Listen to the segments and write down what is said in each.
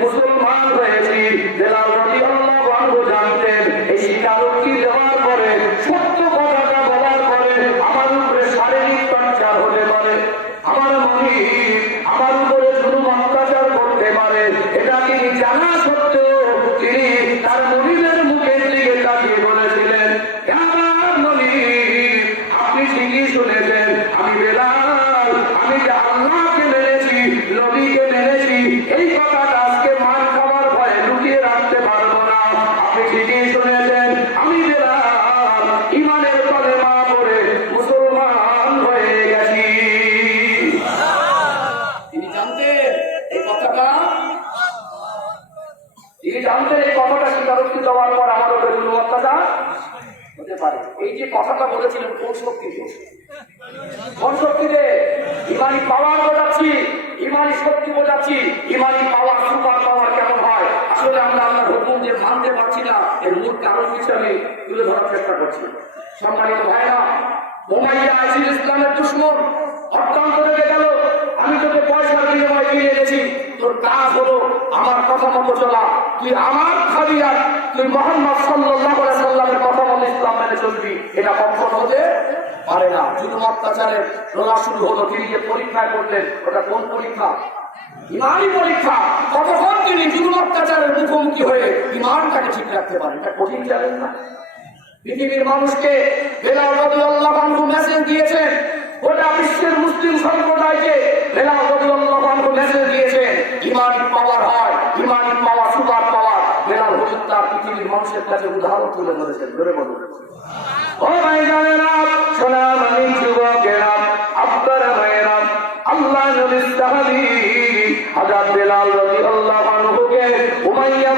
মুসলমান হয়েছি। জানতেন, এই স্বীকারোক্তি দেওয়ার পরে, সত্য কথাটা বলার আমার উপরে শারীরিক হতে পারে। আমার মনে দেওয়ার পর আমার উপরে অত্যাচার হতে পারে। এই যে কথাটা বলেছিলেন, কোন শক্তিতে কোন শক্তিতে ইমানি পাওয়ার বোঝাচ্ছি, ইমানি শক্তি বোঝাচ্ছি, ইমানি পাওয়ার সুপার পাওয়ার কেমন হয়? আসলে আমরা আপনার হুকুম যে মানতে পারছি না, এর মূল কারণ কিছু আমি তুলে ধরার চেষ্টা করছি। সম্মানিত ভাইরা মোমাইয়া আইসিল ইসলামের দুশ্মন অত্যন্ত রেগে গেল। আমি তোকে বিনিময় দিয়ে এনেছি। তোর কাজ হলো আমার কথা মতো চলা। তুই আমার খাবিয়ার তুই মোহাম্মদ সাল্লাহ সাল্লামের কথা মতো ইসলাম মেনে চলবি। এটা কখন হতে পারে না। জুলুম অত্যাচারের রোলা শুরু হলো তিনি যে পরীক্ষায় করলেন ওটা কোন পরীক্ষা? পরীক্ষা। কতক্ষণ তিনি জুলুম অত্যাচারের মুখোমুখি হয়ে ইমানটাকে ঠিক রাখতে পারেন? এটা কঠিন চ্যালেঞ্জ না। পৃথিবীর মানুষকে বেলাল রাদিয়াল্লাহু আনহু মেসেজ দিয়েছেন, গোটা বিশ্বের মুসলিম সম্প্রদায়কে বেলাল রাদিয়াল্লাহু আনহু মেসেজ দিয়েছেন ইমানি পাওয়ার হয় ইমানি পাওয়ার সুপার পাওয়ার বেলাল হুজুর তার পৃথিবীর মানুষের কাছে উদাহরণ তুলে ধরেছেন ধরে বলুন। আল্লাহ হযরত বেলাল উমাইয়া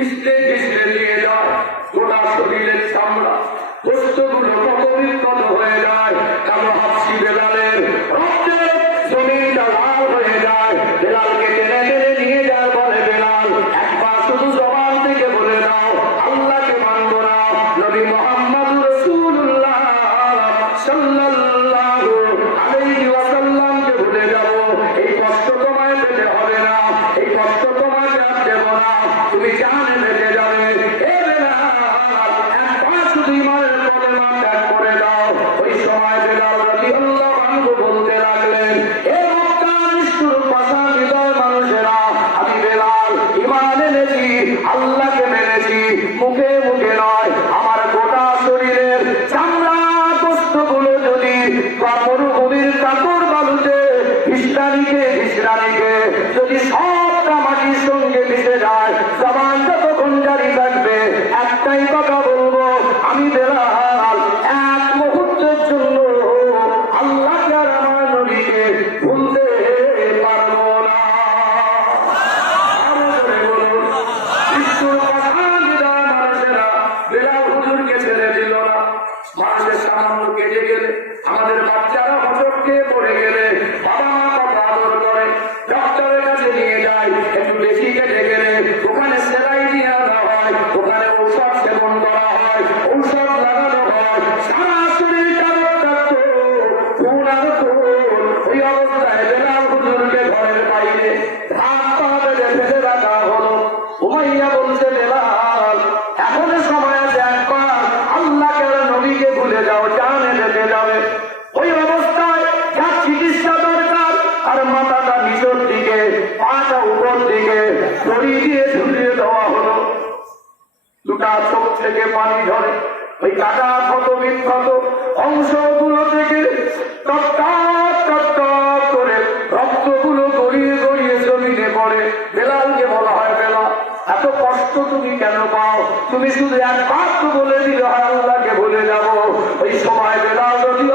কিসলে নিয়ে যায় গোটা শরীরের চামড়া। পোস্তগুলো কত বিকট হয়ে যায় কালো হাসি বেলালের রক্তে জমিটা হয়ে যায়। তুমি গেলে, আমাদের বাচ্চারা হজরকে পড়ে গেলে বাবা মা কত আদর করে ডক্টরের কাছে নিয়ে যায়, একটু বেশি কেটে গেলে, ওখানে সেলাই দিয়ে দেওয়া হয়, ওখানে ঔষধ সেবন করা চোখ থেকে পানি ঝরে। ওই কাটা ক্ষত বিক্ষত অংশগুলো থেকে করে রক্তগুলো গড়িয়ে গড়িয়ে জমিনে পড়ে। বেলালকে বলা হয় বেলা। এত কষ্ট তুমি কেন পাও? তুমি শুধু এক পাত্র বলে দিলে আল্লাহকে ভুলে যাব। ওই সময় বেলাল যদি